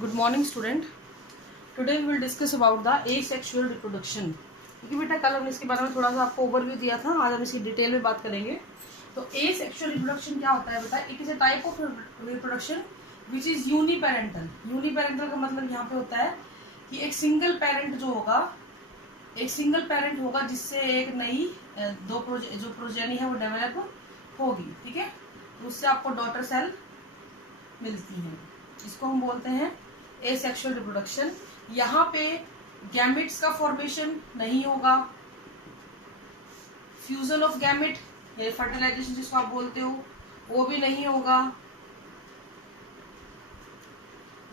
Good morning, student. Today we will discuss about the asexual reproduction. क्योंकि बेटा कल हमने इसके बारे में थोड़ा सा आपको ओवरव्यू दिया था, आज हम इसकी डिटेल में बात करेंगे. तो asexual reproduction क्या होता है बेटा? It is a type of reproduction which is uniparental. Uniparental का मतलब यहाँ पे होता है कि एक सिंगल पेरेंट होगा जिससे एक नई जो प्रोजेनी है वो डेवलप होगी. ठीक है, तो उससे आपको डॉटर सेल मिलती है. इसको हम बोलते हैं एसेक्सुअल रिप्रोडक्शन. यहाँ पे गैमेट्स का फॉर्मेशन नहीं होगा, फ्यूजन ऑफ गैमेट या फर्टिलाइजेशन जिसको आप बोलते हो वो भी नहीं होगा.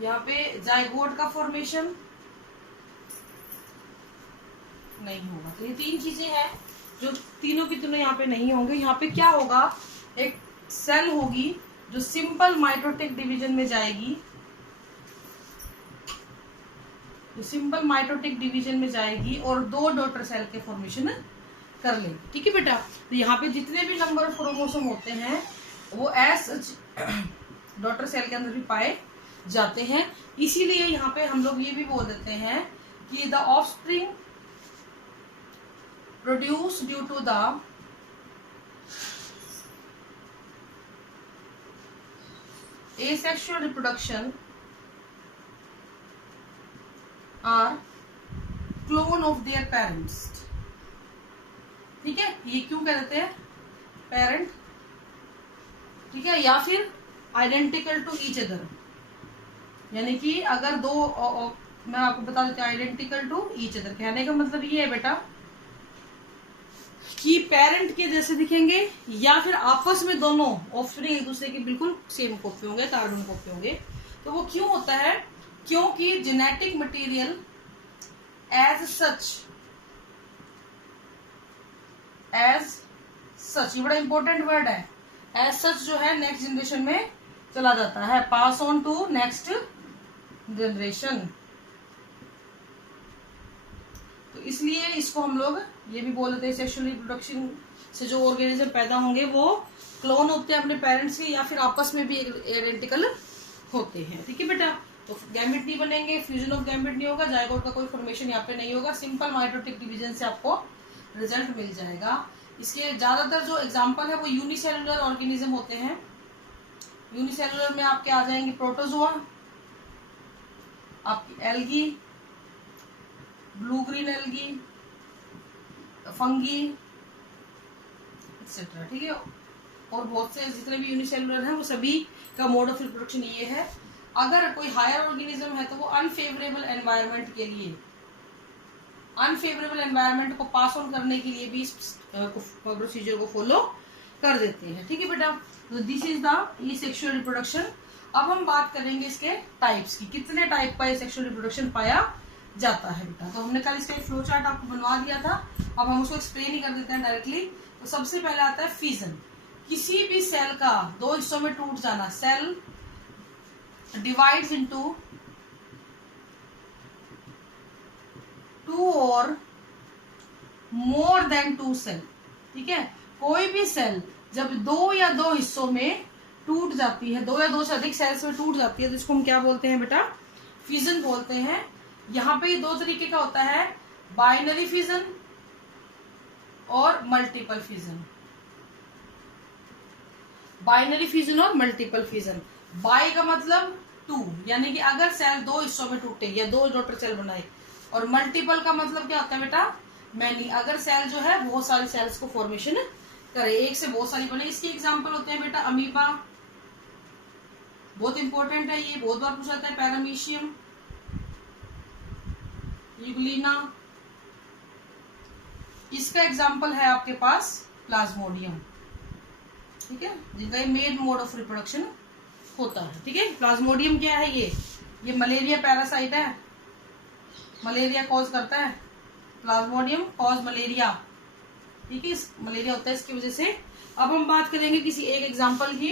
यहाँ पे जाइगोट का फॉर्मेशन नहीं होगा. तो ये तीन चीजें हैं जो तीनों की तीनों यहाँ पे नहीं होंगे. यहाँ पे क्या होगा, एक सेल होगी जो सिंपल माइटोटिक डिवीजन में जाएगी, और दो डॉटर सेल के फॉर्मेशन कर लेगी. ठीक है बेटा, तो यहाँ पे जितने भी नंबर ऑफ क्रोमोसोम होते हैं वो एज डॉटर सेल के अंदर भी पाए जाते हैं. इसीलिए यहाँ पे हम लोग ये भी बोल देते हैं कि the offspring produce due to the asexual reproduction are clone of their parents. ठीक है, ये क्यों कह देते हैं पेरेंट? ठीक है, या फिर आइडेंटिकल टू ईच अदर, यानी कि अगर दो मैं आपको बता देती हूँ आइडेंटिकल टू ईच अदर कहने का मतलब ये है बेटा कि पेरेंट के जैसे दिखेंगे या फिर आपस में दोनों ऑफस्प्रिंग एक दूसरे के बिल्कुल सेम कॉपी होंगे, कार्बन कॉपी होंगे. तो वो क्यों होता है? क्योंकि जेनेटिक मटेरियल एज सच ये बड़ा इंपॉर्टेंट वर्ड है. एज सच जो है नेक्स्ट जनरेशन में चला जाता है, pass on to next generation. तो इसलिए इसको हम लोग ये भी बोल देते हैं सेक्सुअल रिप्रोडक्शन से जो ऑर्गेनिज्म पैदा होंगे वो क्लोन होते हैं अपने पेरेंट्स के, या फिर आपस में भी आइडेंटिकल होते हैं. ठीक है बेटा, तो गैमेट नहीं बनेंगे, फ्यूजन ऑफ गैमेट नहीं होगा, जाइगोट का कोई फॉर्मेशन यहाँ पे नहीं होगा, सिंपल माइटोटिक डिवीजन से आपको रिजल्ट मिल जाएगा. इसके ज्यादातर जो एग्जाम्पल है वो यूनिसेलुलर ऑर्गेनिज्म होते हैं. यूनिसेलुलर में आपके आ जाएंगे प्रोटोजोआ, आपकी algae, blue green algae, fungi etcetera. ठीक है, और बहुत से जितने भी यूनिसेलुलर हैं वो सभी का मोड ऑफ रिप्रोडक्शन ये है. अगर कोई हायर ऑर्गेनिज्म है तो वो अनफेवरेबल एनवायरनमेंट के लिए, अनफेवरेबल एनवायरनमेंट को पास ऑन करने के लिए भी इस प्रोसीजर को फॉलो कर देते हैं. ठीक है बेटा, तो this is the sexual reproduction. अब हम बात करेंगे इसके टाइप्स की, कितने टाइप का सेक्सुअल रिप्रोडक्शन पाया जाता है बेटा. तो हमने कल इसका एक फ्लो चार्ट आपको बनवा दिया था, अब हम उसको एक्सप्लेन ही कर देते हैं डायरेक्टली. तो सबसे पहले आता है फिजन. किसी भी सेल का दो हिस्सों में टूट जाना. सेल डिवाइड्स इनटू टू और मोर देन टू सेल. ठीक है, कोई भी सेल जब दो या दो हिस्सों में टूट जाती है, दो या दो से अधिक सेल्स में टूट जाती है, तो इसको हम क्या बोलते हैं बेटा? फिजन बोलते हैं. यहाँ पे दो तरीके का होता है, बाइनरी फिजन और मल्टीपल फिजन. बाइनरी फिजन और मल्टीपल फिजन. बाई का मतलब टू, यानी कि अगर सेल दो हिस्सों में टूटे या दो डॉटर सेल बनाए, और मल्टीपल का मतलब क्या होता है बेटा? मैनी, अगर सेल जो है बहुत सारी सेल्स को फॉर्मेशन करे, एक से बहुत सारी बने. इसके एग्जांपल होते हैं बेटा अमीबा, बहुत इंपॉर्टेंट है ये, बहुत बार पूछा जाता है. Paramecium, Euglena. इसका एग्जांपल है आपके पास प्लाज्मोडियम. ठीक है, जिनका ये मेन मोड ऑफ रिप्रोडक्शन होता है. ठीक है, प्लाज्मोडियम क्या है? ये मलेरिया पैरासाइट है, मलेरिया कॉज करता है. Plasmodium cause malaria. ठीक है, मलेरिया होता है इसकी वजह से. अब हम बात करेंगे किसी एक एग्जांपल की.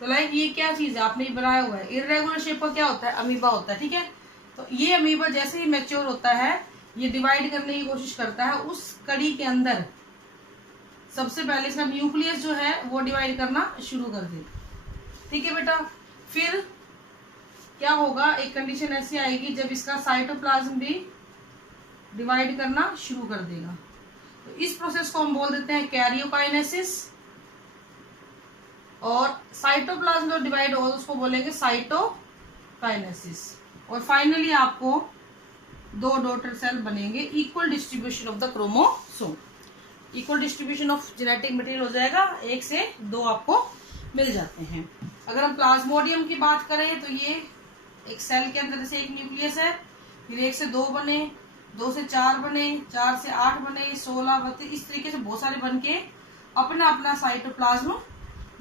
तो लाइक ये क्या चीज है आपने बनाया हुआ है, इरेगुलर शेप का क्या होता है? अमीबा होता है. ठीक है, तो ये अमीबा जैसे ही मैच्योर होता है ये डिवाइड करने की कोशिश करता है. उस कड़ी के अंदर सबसे पहले इसका न्यूक्लियस जो है वो डिवाइड करना शुरू कर देगा. ठीक है बेटा, फिर क्या होगा, एक कंडीशन ऐसी आएगी जब इसका साइटोप्लाज्म भी डिवाइड करना शुरू कर देगा। तो इस प्रोसेस को हम बोल देते हैं कैरियोकाइनेसिस, और साइटोप्लाज्म जो डिवाइड हो उसको बोलेंगे साइटोकाइनेसिस। और फाइनली आपको 2 डॉटर सेल बनेंगे, equal distribution of the chromosome, equal distribution of genetic material हो जाएगा, 1 से 2 आपको मिल जाते हैं। अगर हम प्लाज्मोडियम की बात करें तो ये एक सेल के अंदर जैसे एक न्यूक्लियस है, फिर 1 से 2 बने, 2 से 4 बने, 4 से 8 बने, 16 बने, इस तरीके से बहुत सारे बन के अपना अपना साइटोप्लाज्म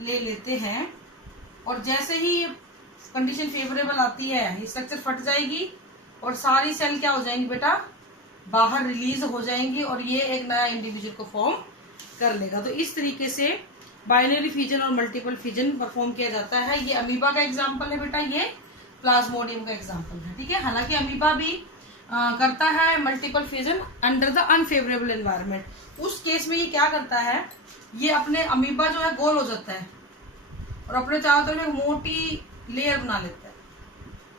ले लेते हैं। और जैसे ही कंडीशन फेवरेबल आती है, ये स्ट्रक्चर फट जाएगी और सारी सेल क्या हो जाएंगी बेटा, बाहर रिलीज हो जाएंगी और ये एक नया इंडिविजुअल को फॉर्म कर लेगा। तो इस तरीके से बाइनरी फिजन और मल्टीपल फिजन परफॉर्म किया जाता है। ये अमीबा का एग्जांपल है बेटा, ये प्लाज्मोडियम का एग्जांपल है। ठीक है, हालांकि अमीबा भी करता है multiple fission under the unfavourable environment. उस केस में ये क्या करता है, ये अपने अमीबा जो है गोल हो जाता है और अपने चारों तरफ एक मोटी लेयर बना लेता है,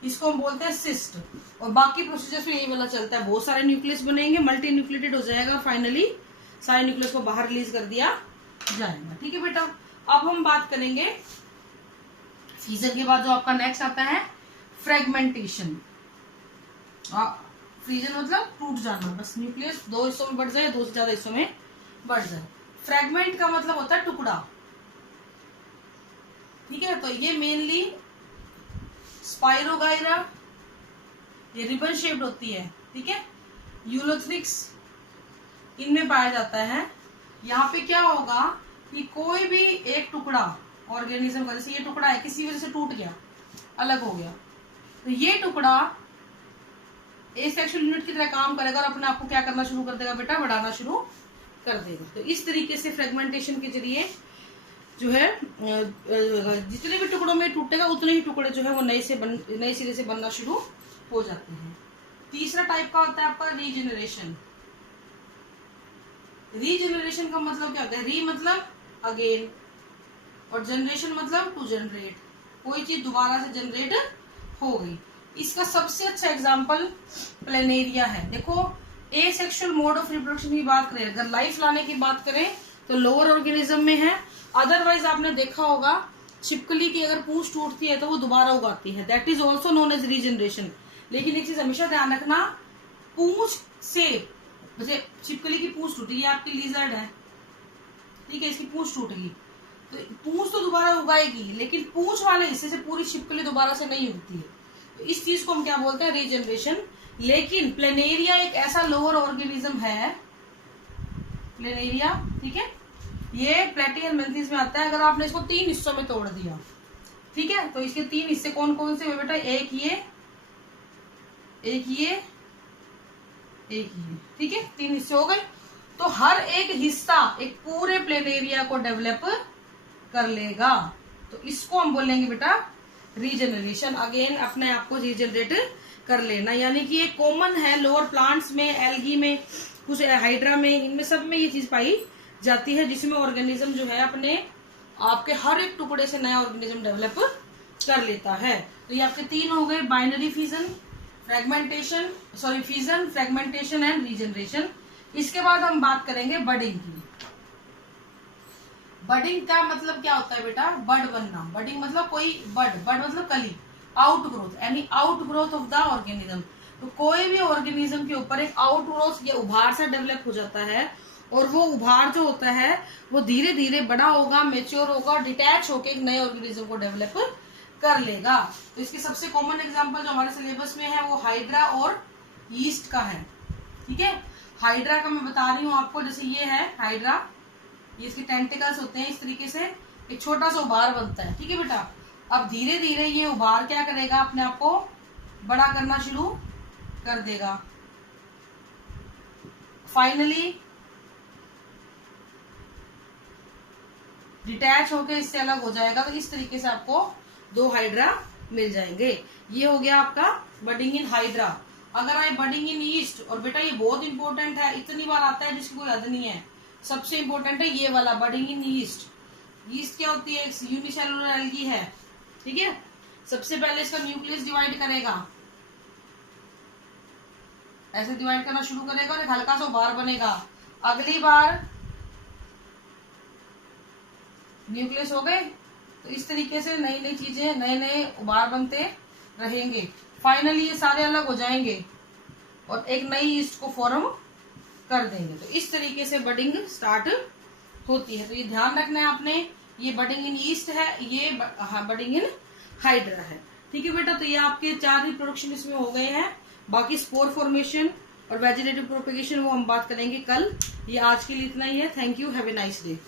इसको हम बोलते हैं सिस्ट। और बाकी प्रोसीजर फिर यही वाला चलता है, बहुत सारे न्यूक्लियस बनेंगे, मल्टी न्यूक्लिएटेड हो जाएगा, फाइनली सारे न्यूक्लियस को बाहर रिलीज कर दिया जाएगा। ठीक है बेटा, अब हम बात करेंगे फीजन के बाद जो आपका नेक्स्ट आता है फ्रेगमेंटेशन। फ्रीजन मतलब टूट जाना, बस न्यूक्लियस 2 हिस्सों में बढ़ जाए, 2 से ज्यादा हिस्सों में बढ़ जाए। फ्रेगमेंट का मतलब होता है टुकड़ा। ठीक है, तो ये मेनली स्पाइरोगाइरा, ये रिबन शेप्ड होती है। ठीक है, यूलोथ्रिक्स इनमें पाया जाता है। यहाँ पे क्या होगा कि कोई भी एक टुकड़ा ऑर्गेनिज्म का, जैसे ये टुकड़ा है किसी वजह से टूट गया, अलग हो गया, तो ये टुकड़ा एसेक्सुअल यूनिट की तरह काम करेगा और अपने आप को क्या करना शुरू कर देगा बेटा, बढ़ाना शुरू कर देगा। तो इस तरीके से फ्रेगमेंटेशन के जरिए जो है जितने भी टुकड़ों में टूटेगा उतने ही टुकड़े जो है वो नए सिरे से बनना शुरू हो जाते हैं। तीसरा टाइप का होता है आपका रीजेनरेशन। रीजेनरेशन का मतलब क्या होता है, री मतलब अगेन और जनरेशन मतलब टू जनरेट, कोई चीज दोबारा से जनरेट हो गई। इसका सबसे अच्छा एग्जांपल प्लेनेरिया है। देखो, एसेक्सुअल मोड ऑफ रिप्रोडक्शन की बात करें, अगर लाइफ लाने की बात करें तो लोअर ऑर्गेनिज्म में है। अदरवाइज आपने देखा होगा छिपकली की अगर पूंछ टूटती है तो वो दोबारा उगाती है, that is also known as regeneration. लेकिन एक चीज हमेशा ध्यान रखना, पूंछ से, जैसे छिपकली की पूंछ टूटी, ये आपकी लिजर्ड है, ठीक है, इसकी पूंछ टूट गई तो पूंछ तो दोबारा उगाएगी, लेकिन पूंछ वाले हिस्से से पूरी छिपकली दोबारा से नहीं उगती है। तो इस चीज को हम क्या बोलते हैं, रीजनरेशन। लेकिन प्लेनेरिया एक ऐसा लोअर ऑर्गेनिज्म है, प्लेनेरिया, ठीक है, ये प्लेटिहेल्मिन्थेस में आता है। अगर आपने इसको 3 हिस्सों में तोड़ दिया, ठीक है, तो इसके 3 हिस्से कौन कौन से हुए बेटा, एक ये, एक ये, एक ये, ठीक है, 3 हिस्से हो गए। तो हर एक हिस्सा एक पूरे प्लेनेरिया को डेवलप कर लेगा, तो इसको हम बोलेंगे बेटा रीजनरेशन। अगेन अपने आप को रीजनरेट कर लेना, यानी कि ये कॉमन है लोअर प्लांट्स में, एल्गी में, कुछ हाइड्रा में, इनमें सब में ये चीज पाई जाती है, जिसमें ऑर्गेनिज्म जो है अपने आपके हर एक टुकड़े से नया ऑर्गेनिज्म डेवलप कर लेता है। तो ये आपके 3 हो गए, binary fission, fragmentation, sorry fission, fragmentation and regeneration. इसके बाद हम बात करेंगे बडिंग की। बडिंग का मतलब क्या होता है बेटा, बड बनना। बडिंग मतलब कोई बड मतलब कली, आउट ग्रोथ, यानी out growth of the organism. तो कोई भी ऑर्गेनिज्म के ऊपर एक आउट ग्रोथ या उभार सा डेवलप हो जाता है, और वो उभार जो होता है वो धीरे धीरे बड़ा होगा, मेच्योर होगा, डिटैच होकर एक नए ऑर्गेनिज्म को डेवलप कर लेगा। तो इसके सबसे कॉमन एग्जांपल जो हमारे सिलेबस में है वो हाइड्रा और यीस्ट का है। ठीक है, हाइड्रा का मैं बता रही हूँ आपको, जैसे ये है हाइड्रा, ये इसके टेंटिकल्स होते हैं, इस तरीके से एक छोटा सा उभार बनता है। ठीक है बेटा, अब धीरे धीरे ये उभार क्या करेगा, अपने आप को बड़ा करना शुरू कर देगा, फाइनली डिटैच होकर इससे अलग हो जाएगा। तो इस तरीके से आपको 2 हाइड्रा मिल जाएंगे। ये हो गया आपका बडिंग इन हाइड्रा। अगर आए बडिंग इन ईस्ट, और बेटा ये बहुत इंपॉर्टेंट है, इतनी बार आता है जिसकी कोई हद नहीं है, सबसे इंपॉर्टेंट है ये वाला बडिंग इन ईस्ट। ईस्ट क्या होती है, यूनिसेलुलर एल्गी है, ठीक है, सबसे पहले इसका न्यूक्लियस डिवाइड करेगा, ऐसे डिवाइड करना शुरू करेगा और एक हल्का सा बार बनेगा। अगली बार न्यूक्लियस हो गए, तो इस तरीके से नई नई चीजें, नए नए उबार बनते रहेंगे। फाइनली ये सारे अलग हो जाएंगे और एक नई ईस्ट को फॉर्म कर देंगे। तो इस तरीके से बडिंग स्टार्ट होती है। तो ये ध्यान रखना है आपने, ये बडिंग इन ईस्ट है, ये बडिंग इन हाइड्रा है। ठीक है बेटा, तो ये आपके 4 रिप्रोडक्शन इसमें हो गए हैं। बाकी स्पोर फॉर्मेशन और वेजिटेटिव प्रोपेगेशन वो हम बात करेंगे कल। ये आज के लिए इतना ही है। Thank you, have a nice day.